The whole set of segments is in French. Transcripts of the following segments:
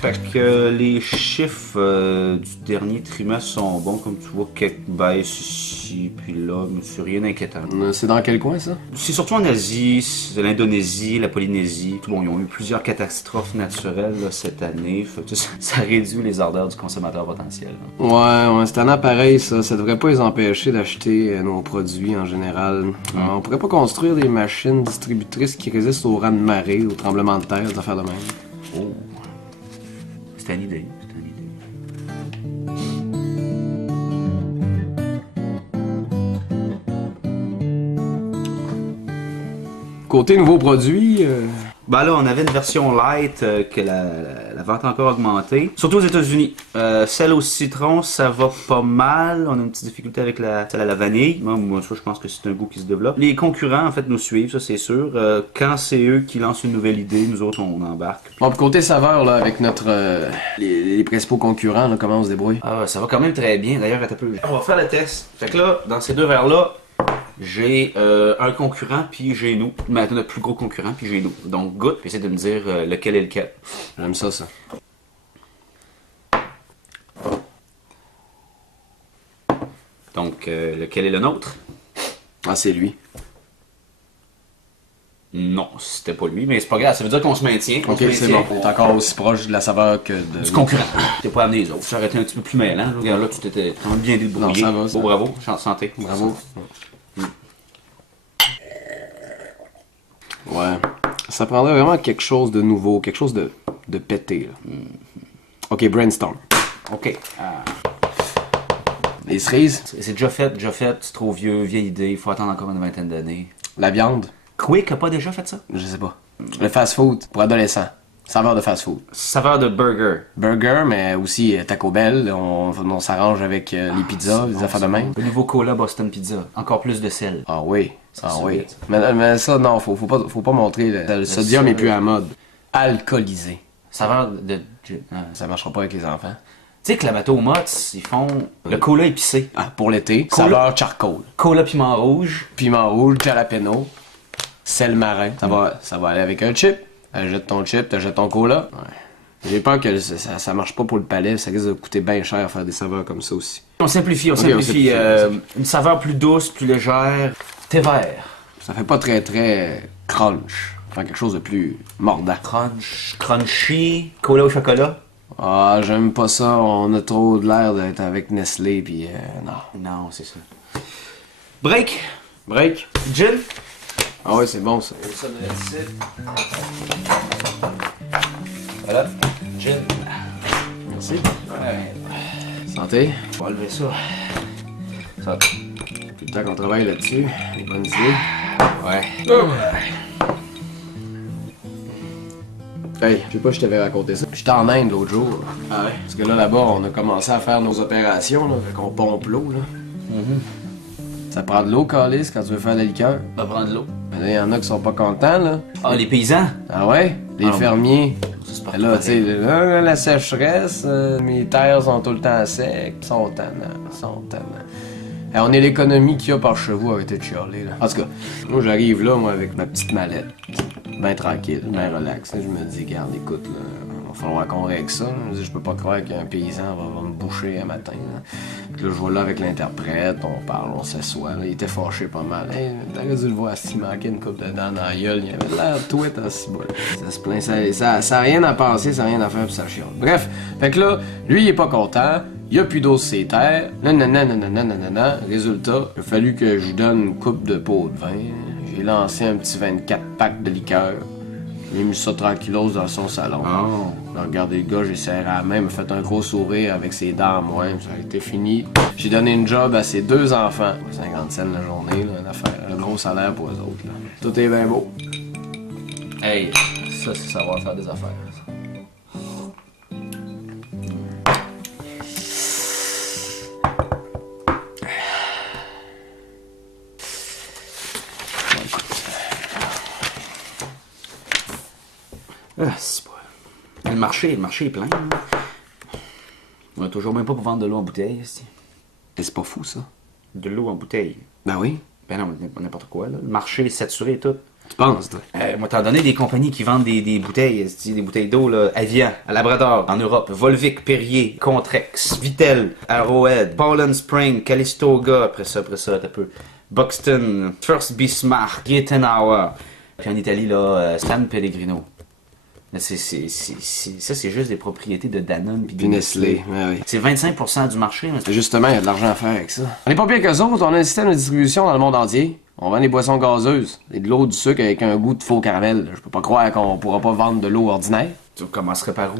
Fait que les chiffres du dernier trimestre sont bons, comme tu vois, quelques baisses ici puis là, mais c'est rien d'inquiétant. C'est dans quel coin, ça? C'est surtout en Asie, c'est l'Indonésie, la Polynésie. Bon, ils ont eu plusieurs catastrophes naturelles là, cette année. Fait que, ça réduit les ardeurs du consommateur potentiel. Là. Ouais, c'est un appareil, ça. Ça devrait pas les empêcher d'acheter nos produits en général. On pourrait pas construire des machines distributrices qui résistent aux raz de marée, aux tremblements de terre, des affaires de même. Oh. C'est une idée, c'est une idée. Côté nouveaux produits, Ben là, on avait une version light que la vente a encore augmenté. Surtout aux États-Unis. Celle au citron, ça va pas mal. On a une petite difficulté avec celle à la vanille. Moi, je pense que c'est un goût qui se développe. Les concurrents, en fait, nous suivent, ça c'est sûr. Quand c'est eux qui lancent une nouvelle idée, nous autres, on embarque. Bon, puis côté saveur, là, avec notre les principaux concurrents, là, comment on se débrouille? Ah, ça va quand même très bien. D'ailleurs, attends un peu. On va faire le test. Fait que là, dans ces deux verres-là, j'ai un concurrent, puis j'ai nous. Maintenant, notre plus gros concurrent, puis j'ai nous. Donc, goûte, puis essaie de me dire lequel est lequel. J'aime ça, ça. Donc, lequel est le nôtre? Ah, c'est lui. Non, c'était pas lui, mais c'est pas grave, ça veut dire qu'on se maintient. Ok, c'est bon. On est encore aussi proche de la saveur que du concurrent. T'es pas amené les autres. J'aurais été un petit peu plus mêlant. Regarde là, tu t'étais quand même bien débrouillé. Non, ça va. Ça bravo, santé. Bravo. Ouais. Ça prendrait vraiment quelque chose de nouveau, quelque chose de pété, là. Ok, brainstorm. Ok. Les cerises. C'est déjà fait, c'est trop vieux, vieille idée, il faut attendre encore une vingtaine d'années. La viande. Quick a pas déjà fait ça? Je sais pas. Le fast-food pour adolescents. Saveur de fast-food. Saveur de burger. Burger, mais aussi Taco Bell. On s'arrange avec les pizzas, les affaires de même. Le nouveau Cola Boston Pizza. Encore plus de sel. Ah oui. Ah oui. Mais ça, non, faut pas montrer. Le sodium est plus à la mode. Alcoolisé. Saveur de... Ça marchera pas avec les enfants. Tu sais que la bateau aux mottes, ils font le cola épicé. Ah, pour l'été. Cola. Saveur charcoal. Cola piment rouge. Piment rouge, jalapeno. Sel marin. Ça va aller avec un chip. Jette ton chip, t'achètes ton cola. Ouais. J'ai peur que ça marche pas pour le palais. Ça risque de coûter bien cher faire des saveurs comme ça aussi. On simplifie. Une saveur plus douce, plus légère. Thé vert. Ça fait pas très crunch. Faire quelque chose de plus mordant. Crunchy. Cola au chocolat. Ah, j'aime pas ça. On a trop de l'air d'être avec Nestlé, puis non. Non, c'est ça. Break. Gin. Ah ouais, c'est bon ça. Voilà. Gin. Merci. Ouais. Santé. On va enlever ça. Ça. Tout le temps qu'on travaille là-dessus. Les bonnes idées. Ouais. Hey, je sais pas si je t'avais raconté ça. J'étais en Inde l'autre jour. Ah ouais? Parce que là-bas, on a commencé à faire nos opérations, là. Fait qu'on pompe l'eau, là. Ça prend de l'eau, calice, quand tu veux faire de la liqueur. On va prendre de l'eau. Mais là, y en a qui sont pas contents, là. Ah, les paysans? Ah ouais? Les fermiers. Ça, c'est pas Là, tu sais, la sécheresse, mes terres sont tout le temps secs. Sont tannants. Et on est l'économie qu'il y a par chez vous, arrêtez de chialer, là. En tout cas, moi, j'arrive là, moi, avec ma petite mallette. Ben tranquille, ben relax. Je me dis, garde, écoute, là, il va falloir qu'on règle ça. Je peux pas croire qu'un paysan va me boucher un matin. Là. Puis là, je vais là avec l'interprète, on parle, on s'assoit. Il était fâché pas mal. Hey, t'aurais dû le voir s'il manquait une coupe de dents dans la gueule. Il avait l'air tweet en cibole. Ça se plaint, ça a rien à penser, ça a rien à faire, puis ça chiale. Bref, fait que là, lui, il est pas content. Il y a plus d'eau sur ses terres. Nanana. Résultat, il a fallu que je lui donne une coupe de pot de vin. J'ai lancé un petit 24 packs de liqueur. J'ai mis ça tranquillos dans son salon. Oh. J'ai regardé le gars, j'ai serré à la main, il m'a fait un gros sourire avec ses dents en moins. Ça a été fini. J'ai donné une job à ses 2 enfants. 50 cents la journée, là, une affaire. Un gros salaire pour eux autres. Là. Tout est bien beau. Hey, ça, c'est savoir faire des affaires. Ah, c'est pas... Le marché est plein. Hein. On a toujours même pas pour vendre de l'eau en bouteille. C'est pas fou, ça? De l'eau en bouteille. Ben oui. Ben non, n'importe quoi. Là. Le marché est saturé et tout. Tu penses, toi? Moi, t'en donné des compagnies qui vendent des bouteilles, des bouteilles d'eau, là. Evian, à Labrador, en Europe. Volvic, Perrier, Contrex, Vittel, Arrowhead, Poland Spring, Calistoga, après ça, t'as peu. Buxton, First Bismarck, Gietenauer. Puis en Italie, là, San Pellegrino. Là, ça, c'est juste des propriétés de Danone puis de Puis Nestlé, ouais, oui. C'est 25% du marché. Mais Justement, il y a de l'argent à faire avec ça. On est pas pire qu'eux autres, on a un système de distribution dans le monde entier. On vend des boissons gazeuses et de l'eau, du sucre avec un goût de faux caramel. Je peux pas croire qu'on pourra pas vendre de l'eau ordinaire. tu commencerais par où?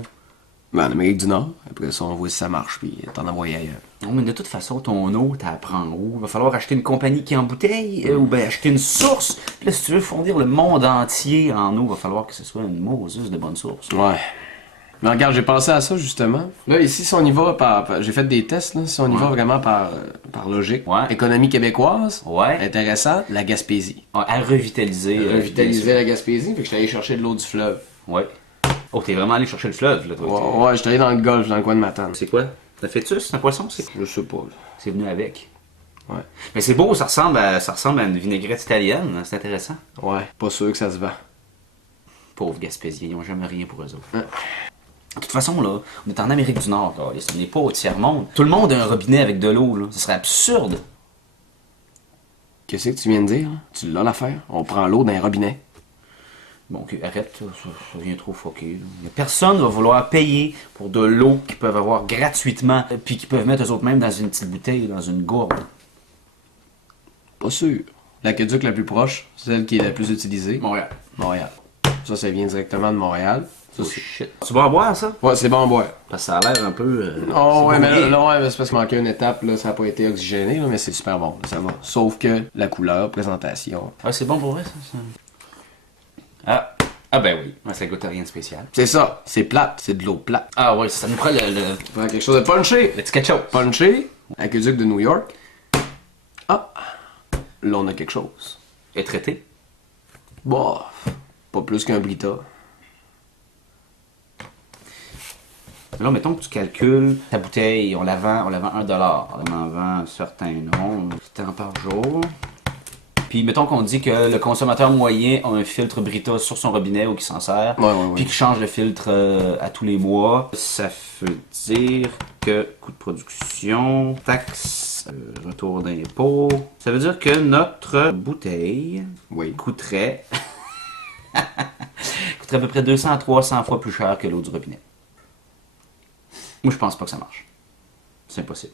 Ben, en Amérique du Nord. Après ça, on voit si ça marche, puis t'en envoies ailleurs. Non, mais de toute façon, ton eau, t'as à prendre où? Il va falloir acheter une compagnie qui embouteille, ou ben acheter une source. Puis là, si tu veux fournir le monde entier en eau, il va falloir que ce soit une Moses de bonne source. Ouais. Mais regarde, j'ai pensé à ça, justement. Là, ici, si on y va j'ai fait des tests, là. Si on y va vraiment par logique. Ouais. Économie québécoise. Ouais. Intéressant. La Gaspésie. À revitaliser. Revitaliser la Gaspésie, fait que je suis allé chercher de l'eau du fleuve. Ouais. Oh, t'es vraiment allé chercher le fleuve, là, toi. Ouais, je suis allé dans le golfe, dans le coin de Matane. C'est quoi? Un fœtus? C'est un poisson? C'est Je sais pas. C'est venu avec. Ouais. Mais c'est beau, ça ressemble à une vinaigrette italienne. C'est intéressant. Ouais, pas sûr que ça se vend. Pauvres Gaspésiens, ils n'ont jamais rien pour eux autres. Hein. De toute façon, là, on est en Amérique du Nord, là. On n'est pas au tiers-monde. Tout le monde a un robinet avec de l'eau, là. Ce serait absurde. Qu'est-ce que tu viens de dire? Là? Tu l'as l'affaire? On prend l'eau d'un robinet. Bon, ok, arrête, ça devient trop fucké. Là. Personne va vouloir payer pour de l'eau qu'ils peuvent avoir gratuitement, puis qu'ils peuvent mettre eux autres même dans une petite bouteille, dans une gourde. Pas sûr. L'aqueduc la plus proche, celle qui est la plus utilisée. Montréal. Montréal. Ça vient directement de Montréal. Ça, Oh shit. Tu vas en boire, ça? Ouais, c'est bon à boire. Parce que ça a l'air un peu... Oh, ouais, c'est mais brouillé. là, ouais, c'est parce qu'il manquait une étape, là, ça n'a pas été oxygéné, là, mais c'est super bon, ça va. Sauf que la couleur, présentation. Ah, c'est bon pour vrai, ça? Ah ben oui. Ouais, ça goûte à rien de spécial. C'est ça, c'est plate, c'est de l'eau plate. Ah ouais, ça nous prend le Faut faire quelque chose de punché. petit ketchup. Punché, aqueduc de New York. Ah, là, on a quelque chose. Et traité. Bah, pas plus qu'un Brita. Là, mettons que tu calcules ta bouteille, on la vend $1. On en vend un certain nombre de temps par jour. Puis mettons qu'on dit que le consommateur moyen a un filtre Brita sur son robinet ou qui s'en sert, Ouais. puis qu'il change le filtre à tous les mois. Ça veut dire que coût de production, taxes, retour d'impôt. Ça veut dire que notre bouteille Oui. coûterait à peu près 200 à 300 fois plus cher que l'eau du robinet. Moi, je pense pas que ça marche. C'est impossible.